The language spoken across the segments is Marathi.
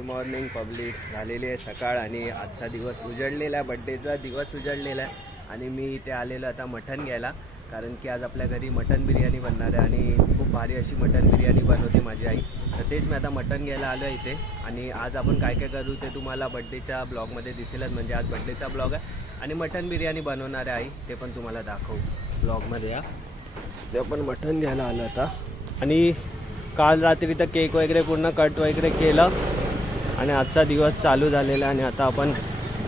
Good morning public. झालेली आहे सकाळ आणि आजचा दिवस उजळलेला आहे. बड्डेचा दिवस उजळलेला आहे. आणि मी इथे आलेलो आता मटण घ्यायला. कारण की आज आपल्या घरी मटण बिर्याणी बनणार आहे आणि खूप भारी अशी मटण बिर्याणी बनवते माझी आई. तर तेच मी आता मटण घ्यायला आलो आहे इथे. आणि आज आपण काय काय करू ते तुम्हाला बड्डेच्या ब्लॉगमध्ये दिसेलच. म्हणजे आज बड्डेचा ब्लॉग आहे. आणि मटण बिर्याणी बनवणार आहे आई. ते पण तुम्हाला दाखवू ब्लॉगमध्ये या ते आपण मटण घ्यायला आलं आता. आणि काल रात्री तर केक वगैरे पूर्ण कट वगैरे केलं. आणि आजचा दिवस चालू झालेला आहे आणि आता आपण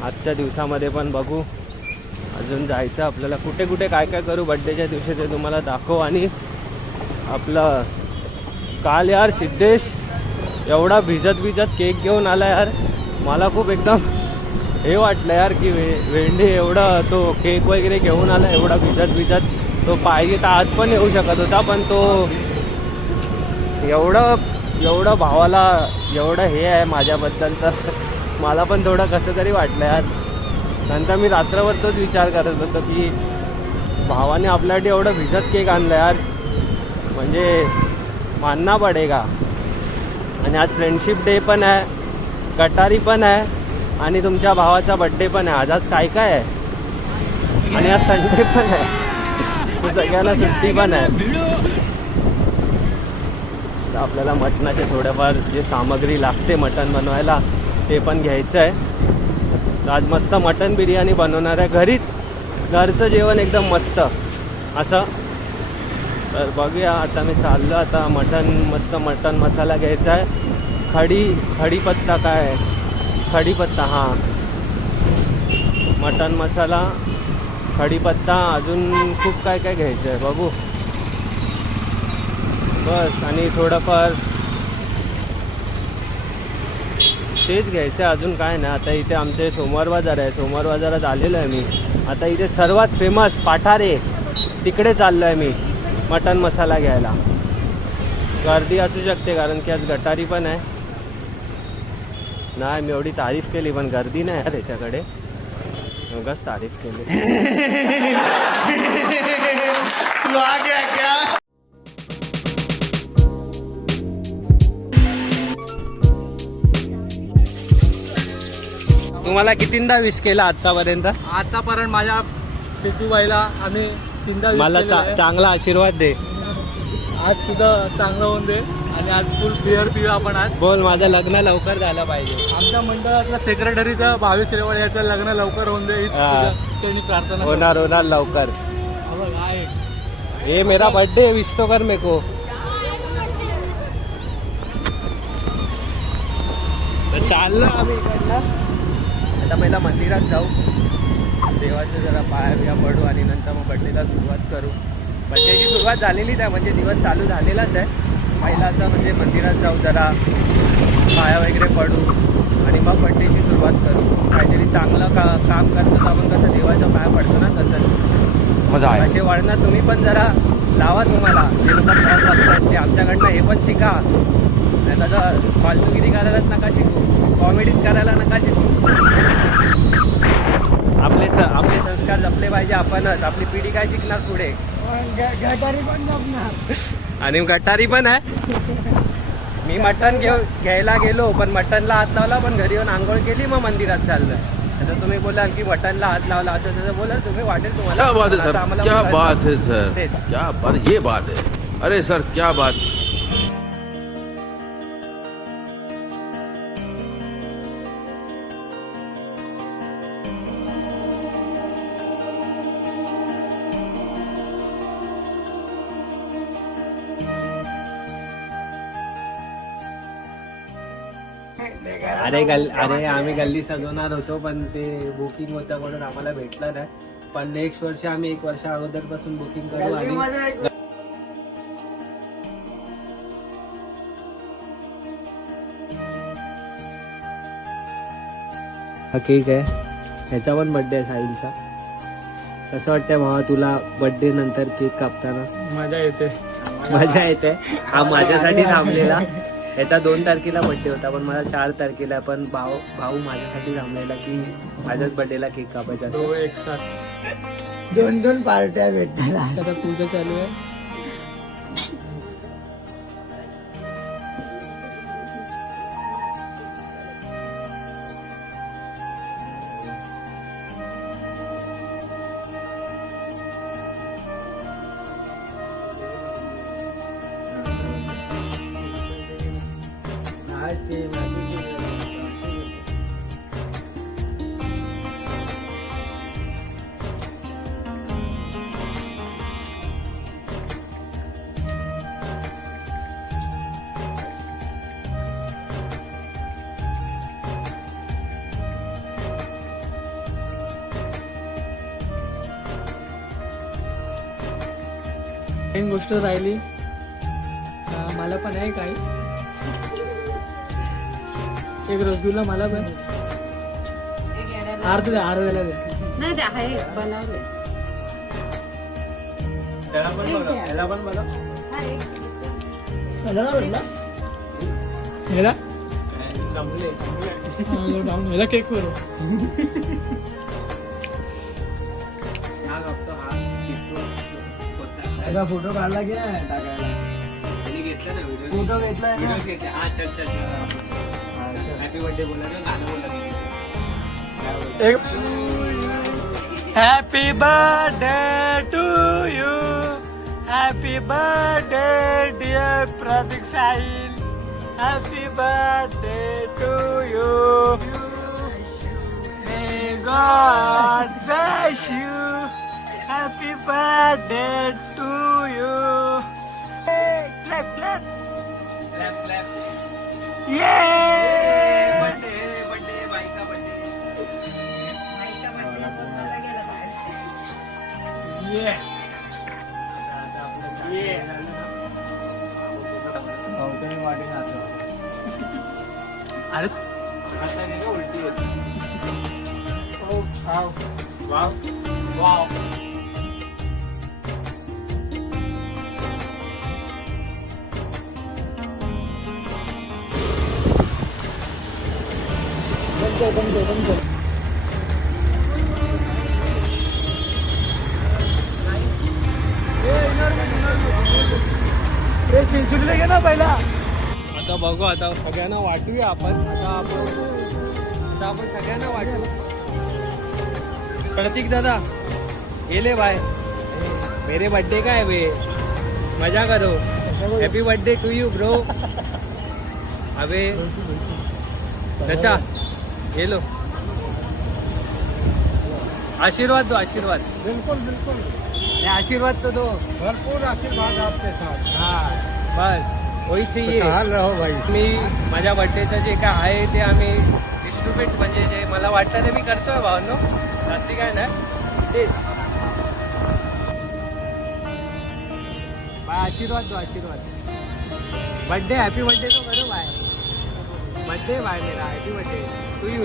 आजच्या दिवसामध्ये पण बघू. अजून जायचं आपल्याला. कुठे कुठे काय काय करू बड्डेच्या दिवशी ते तुम्हाला दाखव आणि आपलं काल यार सिद्धेश एवढा भिजत भिजत केक घेऊन आला यार. मला खूप एकदम हे वाटलं यार की वे वेंडे एवढा तो केक वगैरे घेऊन आला एवढा भिजत भिजत. तो पाहिजे तर आज पण येऊ शकत होता पण तो एवढं एवढं भावाला एवढं हे आहे माझ्याबद्दल तर मला पण थोडं कसं तरी वाटलं यार. नंतर मी रात्रभर तोच विचार करत होतो की भावाने आपल्यासाठी एवढं भिजत केक आणलं यार. म्हणजे मानना पडेगा. आणि आज फ्रेंडशिप डे पण आहे गटारी पण आहे आणि तुमच्या भावाचा बड्डे पण आहे. आज आज काय काय आहे? आणि आज संडे पण आहे. सगळ्यांना सुट्टी पण आहे. तर आपल्याला मटणाचे थोडंफार जे सामग्री लागते मटण बनवायला ते पण घ्यायचं आहे. तर आज मस्त मटण बिर्याणी बनवणार आहे घरीच घरचं जेवण एकदम मस्त. असं. तर बघूया आता मी चाललो आता मटण मस्त मटण मसाला घ्यायचा आहे. खडी खडीपत्ता काय? खडीपत्ता हां. मटण मसाला खडीपत्ता अजून खूप काय काय घ्यायचं आहे बघू. बस आणि थोडंफार तेच घ्यायचं आहे अजून काय नाही. आता इथे आमचे सोमवार बाजार आहे. सोमवार बाजारात आलेलो आहे मी. आता इथे सर्वात फेमस पाठारे तिकडे चाललो आहे मी मटन मसाला घ्यायला. गर्दी असू शकते कारण की आज गटारी पण आहे. नाही मी एवढी तारीफ केली पण गर्दी नाही यार याच्याकडे उगाच तारीफ केली. तुम्हाला कितींदा विश केला आतापर्यंत आतापर्यंत माझ्या पिकूबाईला आम्ही तीनदा wish मला केलेलं चा- आहे. चांगला आशीर्वाद दे. आज तुझं चांगलं होऊन दे. आणि आज फुल बिअर पिऊ आपण आज. बोल माझं लग्न लवकर झालं पाहिजे. आमच्या मंडळातल्या सेक्रेटरीचं भावेश रेवळ याचं लग्न लवकर होऊन दे. हीच हा. तुझ्या- त्यांनी प्रार्थना करतो. होणार होणार लवकर. हा बघ, मेरा बर्थडे विश तो कर मेरे को तर चाललो आम्ही इकडनं. आता पहिला मंदिरात जाऊ. देवाचे जरा पाया बिया पडू आणि नंतर मग बड्डेला सुरुवात करू. बड्डेची सुरुवात झालेलीच आहे म्हणजे दिवस चालू झालेलाच आहे. पहिला असं म्हणजे मंदिरात जाऊ जरा पाया वगैरे पडू आणि मग बड्डेची सुरुवात करू. काहीतरी चांगलं का काम करतो तर आपण कसं देवाच्या पाया पडतो ना तसंच. मजा असे वळणार तुम्ही पण जरा लावा तुम्हाला. जे लोक ते आमच्याकडनं हे पण शिका. तर फालतूगिरी करायलाच नका शिकू. कॉमेडीज करायला नका शिकू. आपले स आपले संस्कार जपले पाहिजे आपणच. आपली पिढी काय शिकणार पुढे? आणि गटारी पण आहे. मी मटण घेऊ घ्यायला गेलो पण मटणला हात लावला पण घरी येऊन आंघोळ केली मग मंदिरात चाललं. आता तुम्ही बोलाल की मटणला हात लावला असं तसं बोलाल तुम्ही वाटेल तुम्हाला. क्या बात है सर? क्या. बात है सर. क्या बात ये बात है। अरे सर क्या बात? अरे गल अरे आम्ही गल्ली सजवणार होतो पण ते बुकिंग होतं म्हणून आम्हाला भेटलं नाही. पण नेक्स्ट वर्ष आम्ही एक वर्ष अगोदरपासून बुकिंग करू आणि हा केक आहे. ह्याचा पण बड्डे आहे साहिलचा. कसं वाटतंय भावा तुला बड्डे नंतर केक कापताना? मजा येते. मजा येते. हा माझ्यासाठी थांबलेला. याचा दोन तारखेला बड्डे होता पण मला चार तारखेला पण भाऊ भाऊ माझ्यासाठी थांबलेला की माझ्याच बड्डेला केक कापायचा. दोन दोन पार्ट्या भेटतात आता पूजा चालू आहे. आज ते गोष्ट राहिली मला पण आहे काही. एक रसगुल्ला मला पण. द्या अर्ध द्यायला द्या नाही ते आहे बनवले. त्याला पण बघा त्याला पण बघा. हा एक ह्याला काय ह्याला हा, डाऊन ह्याला केक करू. हा हा फोटो काढला की नाही टाकायला? त्यांनी घेतला ना व्हिडिओ फोटो घेतलाय ना? व्हिडिओ घेतला. हा चल चल हॅपी बर्थडे बोला ना गाणं बोला एक happy birthday to you happy birthday dear Pratik Sahil happy birthday to you may God bless you happy birthday to you clap clap lap lap ये ए चिंचुकले घे ना पहिला आता बघू आता सगळ्यांना वाटूया आपण. आता आपण आता आपण सगळ्यांना वाटू. प्रतीक दादा गेले बाय मेरे बर्थडे का है वे मजा करो. Happy birthday to you bro अबे चाचा गेलो. आशीर्वाद दो आशीर्वाद. बिल्कुल बिल्कुल. ये आशीर्वाद तो दो. भरपूर आशीर्वाद आपके साथ. हाँ बस. वही चाहिए। रहो भाई? मी माझ्या बर्थडेचं जे काय आहे ते आम्ही डिस्ट्रीब्युट म्हणजे जे मला वाटतं ते मी करतोय भावनो. जास्ती काय नाही. तेच. बाय आशीर्वाद दो आशीर्वाद. बर्थडे हॅपी बर्थडे तो करो बाय बर्थडे बाय मेरा हॅपी बर्थडे तू यू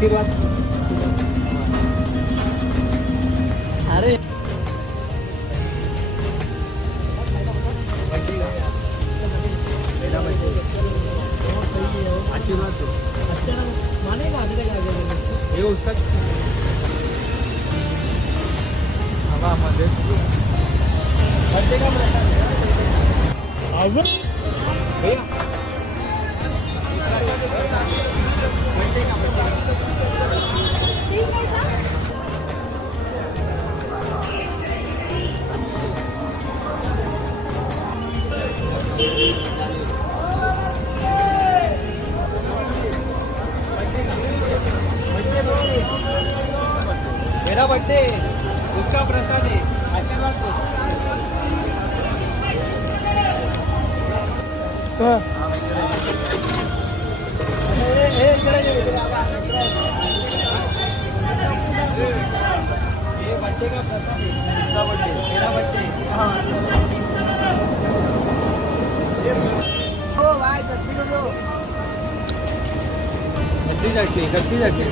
आशीर्वाद। अरे। बर्थडे का मेरा बर्थडे आशीर्वाद दो हे उसका हवामध्ये बर्थडे का प्रसाद है। भैया। बड्डे उषा प्रसादे आशीर्वाद बड्डे का प्रसाद? है उसका बड्डे मेरा बड्डे. हाँ. चटनी चटनी चटनी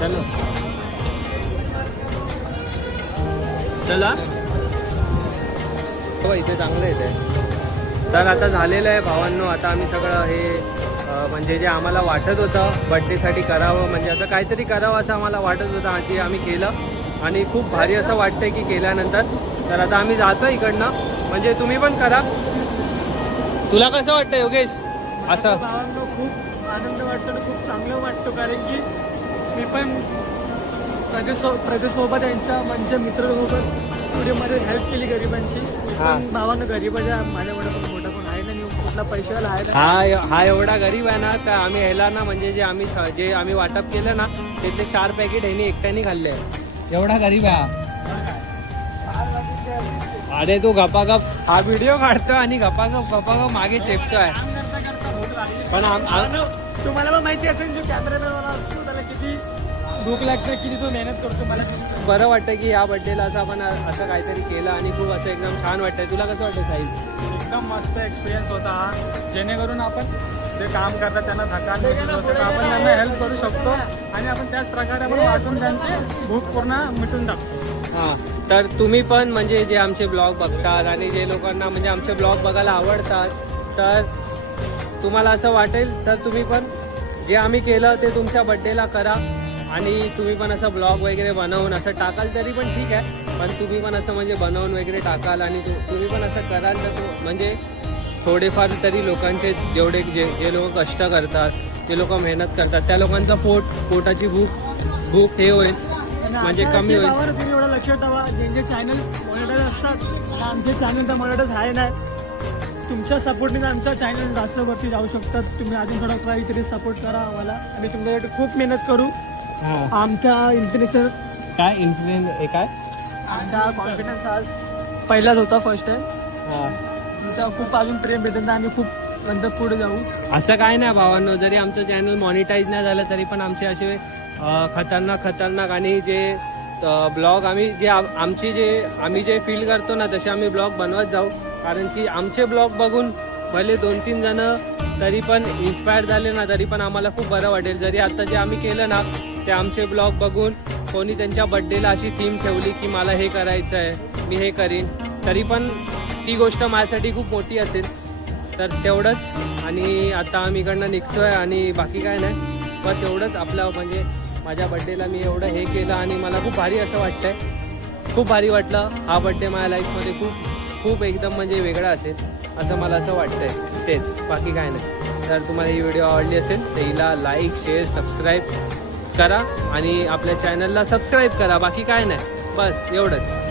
चलो चला हो इथे चांगलं आहे ते तर आता झालेलं आहे भावांनो आता आम्ही सगळं हे म्हणजे जे आम्हाला वाटत होतं बड्डेसाठी करावं म्हणजे असं काहीतरी करावं असं आम्हाला वाटत होतं आधी आम्ही केलं. आणि खूप भारी असं वाटतंय की केल्यानंतर. तर आता आम्ही जातो इकडनं. म्हणजे तुम्ही पण करा. तुला कसं वाटतं योगेश? असं. भावांनो खूप आनंद वाटतो आणि खूप चांगलं वाटतो कारण की मी पण प्रदेशो प्रदेशसोबत यांच्या म्हणजे मित्रासोबत पुढे मध्ये हेल्प केली गरिबांची. पण भावानं गरीबाच्या माझ्याकडे पण मोठा पण आहे ना मी कुठला पैशाला आहे ना हा हा एवढा गरीब आहे ना तर आम्ही ह्याला ना म्हणजे जे आम्ही स- जे आम्ही वाटप केलं ना त्यातले चार पॅकेट ह्यानी एकट्याने खाल्ले एवढा गरीब आहे हा. अरे तू गपागप हा व्हिडिओ काढतोय आणि गपागप गपागप मागे चेपतोय पण आम- आम- तुम्हाला पण माहिती असेल जो कॅमेरामॅन असतो त्याला किती भूक लागते किती तो मेहनत करतो मला बरं वाटतं की या बड्डेला असं आपण असं काहीतरी केलं आणि खूप असं एकदम छान वाटतंय. तुला कसं वाटतं साईज एकदम मस्त एक्सपिरियन्स होता हा. जेणेकरून आपण जे काम करतात त्यांना थकान आपण त्यांना हेल्प करू शकतो आणि आपण त्याच प्रकारे आपण वाटून त्यांचे भूक पूर्ण मिटून टाकतो हां तर तुम्ही पण म्हणजे जे आमचे ब्लॉग बघतात आणि जे लोकांना म्हणजे आमचे ब्लॉग बघायला आवडतात तर तुम्हाला असं वाटेल तर तुम्ही पण जे आम्ही केलं ते तुमच्या बड्डेला करा. आणि तुम्ही पण असं ब्लॉग वगैरे बनवून असं टाकाल तरी पण ठीक आहे. पण तुम्ही पण असं म्हणजे बनवून वगैरे टाकाल आणि तु- तुम्ही पण असं कराल तर तो- म्हणजे थोडेफार तरी लोकांचे जेवढे जे जे लोक कष्ट करतात जे लोक मेहनत करतात त्या लोकांचं पोट पोटाची भूक भूक हे होईल. म्हणजे कमी होईल. तुम्ही एवढं लक्षात ठेवा. ज्यांचे चॅनल असतात आमचे चॅनल तर मॉनिटाईज आहे नाही तुमच्या सपोर्टने आमचा चॅनल जास्त वरती जाऊ शकतात. तुम्ही अजून थोडा काहीतरी सपोर्ट करा आम्हाला. आम्ही तुमच्यासाठी खूप मेहनत करू. हां. आमच्या इंटरनेशनल काय इन्फ्लुएन्स हे काय? आमचा कॉन्फिडन्स आज पहिलाच होता फर्स्ट टाइम हां. तुमचा खूप अजून प्रेम भेटत आणि खूप नंतर पुढे जाऊ. असं काय नाही भावांनो जरी आमचं चॅनल मॉनिटाईज नाही झालं तरी पण आमचे असे अ, खतरनाक खतरनाक आणि जे ब्लॉग आम्ही जे आम- आमची जे आम्ही जे फील करतो ना तसे आम्ही ब्लॉग बनवत जाऊ. कारण की आमचे ब्लॉग बघून भले दोन तीन जण तरी पण इन्स्पायर झाले ना तरी पण आम्हाला खूप बरं वाटेल. जरी आता जे आम्ही केलं ना ते आमचे ब्लॉग बघून कोणी त्यांच्या बड्डेला अशी थीम ठेवली की मला हे करायचं आहे मी हे करीन. तरी पण ती गोष्ट माझ्यासाठी खूप मोठी असेल. तर तेवढंच. आणि आता आम्ही इकडनं निघतोय आणि बाकी काय नाही. बस एवढंच आपलं म्हणजे माझ्या बड्डेला मी एवढं हे केलं आणि मला खूप भारी असं वाटतंय. खूप भारी वाटलं. हा बड्डे माझ्या लाईफमध्ये खूप खूप एकदम म्हणजे वेगळा असेल. असं मला असं वाटतंय. तेच. बाकी काय नाही. जर तुम्हाला ही व्हिडिओ आवडली असेल तर हिला लाईक शेअर सबस्क्राईब करा आणि आपल्या चॅनलला सबस्क्राईब करा. बाकी काय नाही. बस एवढंच.